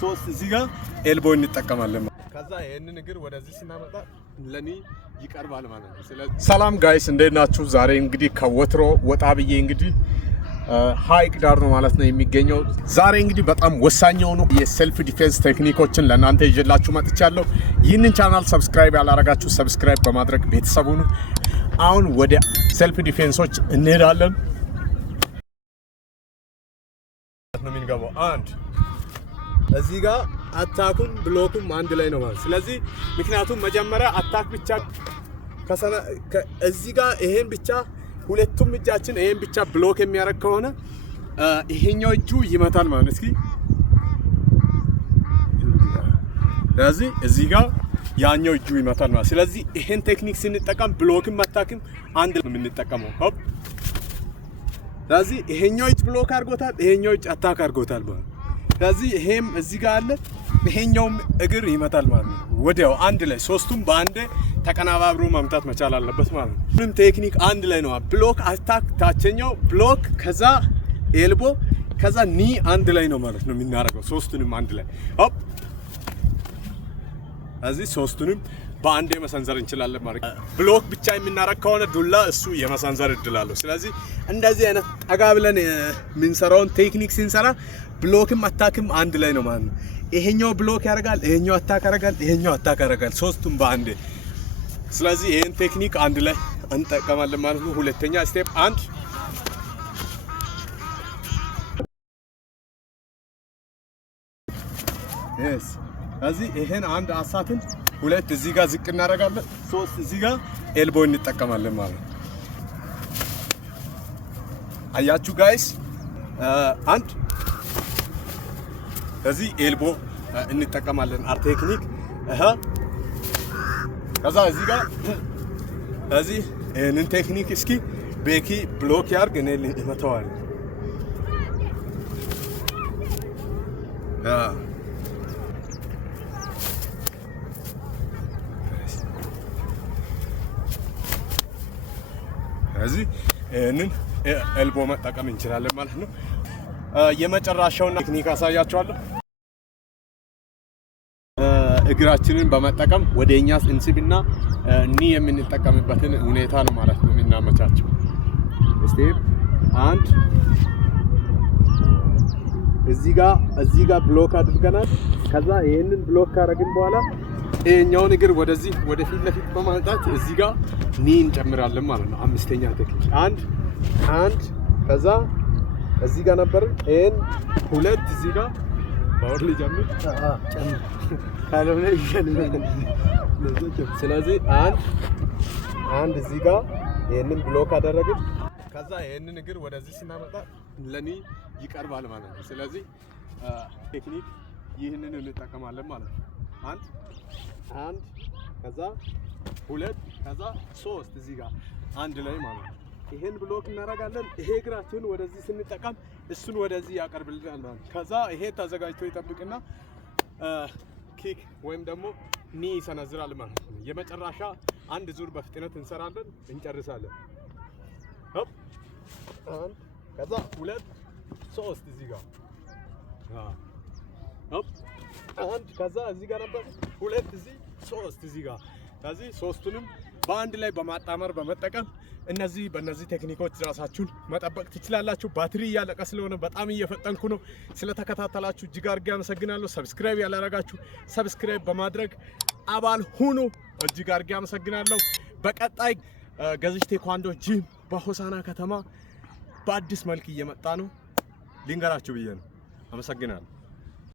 ሶስት እዚህ ጋር ኤልቦ እንጠቀማለን። ከዛ ይሄንን እግር ወደዚህ ስናመጣ ለኒ ይቀርባል ማለት ነው። ስለዚህ ሰላም ጋይስ እንዴት ናችሁ? ዛሬ እንግዲህ ከወትሮ ወጣ ብዬ እንግዲህ ሃይቅ ዳር ነው ማለት ነው የሚገኘው። ዛሬ እንግዲህ በጣም ወሳኝ የሆኑ የሴልፍ ዲፌንስ ቴክኒኮችን ለእናንተ ይዤላችሁ መጥቻለሁ። ይህንን ቻናል ሰብስክራይብ ያላረጋችሁ ሰብስክራይብ በማድረግ ቤተሰብ ሁኑ። አሁን ወደ ሴልፍ ዲፌንሶች እንሄዳለን ነው የሚንገባው። አንድ እዚህ ጋር አታኩም ብሎኩም አንድ ላይ ነው ማለት። ስለዚህ ምክንያቱም መጀመሪያ አታክ ብቻ እዚህ ጋር ይሄን ብቻ ሁለቱም እጃችን ይሄን ብቻ ብሎክ የሚያደርግ ከሆነ ይሄኛው እጁ ይመታል ማለት ነው። እስኪ ስለዚህ እዚህ ጋር ያኛው እጁ ይመታል ማለት። ስለዚህ ይሄን ቴክኒክ ስንጠቀም ብሎክም አታክም አንድ ነው የምንጠቀመው። ሆፕ ስለዚህ ይሄኛው እጅ ብሎክ አድርጎታል፣ ይሄኛው እጅ አታክ አድርጎታል ማለት። ስለዚህ ይሄም እዚህ ጋር አለ፣ ይሄኛውም እግር ይመታል ማለት ነው። ወዲያው አንድ ላይ ሶስቱም በአንድ ተቀናባብሮ መምታት መቻል አለበት ማለት ነው። ምንም ቴክኒክ አንድ ላይ ነው። ብሎክ አታክ ታችኛው ብሎክ ከዛ ኤልቦ ከዛ ኒ አንድ ላይ ነው ማለት ነው የምናደርገው። ሶስቱንም አንድ ላይ ሆፕ እዚህ ሶስቱንም በአንዴ መሰንዘር እንችላለን ማለት ነው። ብሎክ ብቻ የምናደርግ ከሆነ ዱላ እሱ የመሰንዘር እድል አለው። ስለዚህ እንደዚህ አይነት ጠጋ ብለን የምንሰራውን ቴክኒክ ስንሰራ ብሎክም አታክም አንድ ላይ ነው ማለት ነው። ይሄኛው ብሎክ ያደርጋል፣ ይሄኛው አታክ ያደርጋል፣ ይሄኛው አታክ ያደርጋል፣ ሶስቱም በአንዴ። ስለዚህ ይሄን ቴክኒክ አንድ ላይ እንጠቀማለን ማለት ነው። ሁለተኛ ስቴፕ አንድ ስለዚህ ይሄን አንድ አሳትን ሁለት እዚህ ጋር ዝቅ እናደርጋለን፣ ሶስት እዚህ ጋር ኤልቦ እንጠቀማለን ማለት ነው። አያችሁ ጋይስ አንድ እዚህ ኤልቦ እንጠቀማለን አር ቴክኒክ ከዛ እዚህ ጋር እዚህ ይሄንን ቴክኒክ እስኪ ቤኪ ብሎክ ያርግ እኔ ልመታዋል። እዚህ ይሄንን ኤልቦ መጠቀም እንችላለን ማለት ነው። የመጨረሻውን ቴክኒክ አሳያችኋለሁ። እግራችንን በመጠቀም ወደኛ እንስብና ኒ የምንጠቀምበትን ሁኔታ ነው ማለት ነው የምናመቻቸው። ስቴፕ አንድ እዚህ ጋር ብሎክ አድርገናል። ከዛ ይሄንን ብሎክ ካደረግን በኋላ ይሄኛውን እግር ወደዚህ ወደፊት ለፊት በማምጣት እዚህ ጋር ኒ እንጨምራለን ማለት ነው። አምስተኛ ቴክኒክ አንድ ከዛ እዚህ ጋር ነበር ይሄን ሁለት እዚህ ጋር ባወር ሊጀምር ካልሆነ ይሸልማል። ስለዚህ አንድ እዚህ ጋር ይሄንን ብሎክ አደረግን። ከዛ ይሄንን እግር ወደዚህ ስናመጣ ለኒ ይቀርባል ማለት ነው። ስለዚህ ቴክኒክ ይህንን እንጠቀማለን ማለት ነው። አንድ ከዛ ሁለት ከዛ ሶስት እዚህ ጋር አንድ ላይ ማለት ነው። ይሄን ብሎክ እናደርጋለን። ይሄ እግራችን ወደዚህ ስንጠቀም እሱን ወደዚህ ያቀርብልናል ማለት ነው። ከዛ ይሄ ተዘጋጅቶ ይጠብቅና ኪክ ወይም ደግሞ ኒ ይሰነዝራል ማለት ነው። የመጨረሻ አንድ ዙር በፍጥነት እንሰራለን እንጨርሳለን። ሆፕ አንድ ከዛ ሁለት ሶስት እዚህ ጋር ሆፕ አንድ ከዛ እዚህ ጋር ነበር ሁለት እዚህ ሶስት እዚህ ጋር። ስለዚህ ሶስቱንም በአንድ ላይ በማጣመር በመጠቀም በእነዚህ ቴክኒኮች ራሳችሁን መጠበቅ ትችላላችሁ። ባትሪ እያለቀ ስለሆነ በጣም እየፈጠንኩ ነው። ስለተከታተላችሁ እጅግ አድርጌ አመሰግናለሁ። ሰብስክራይብ ያላረጋችሁ ሰብስክራይብ በማድረግ አባል ሁኑ። እጅግ አድርጌ አመሰግናለሁ። በቀጣይ ገዝሽ ቴኳንዶ ጂም በሆሳና ከተማ በአዲስ መልክ እየመጣ ነው። ልንገራችሁ ብዬ ነው። አመሰግናለሁ።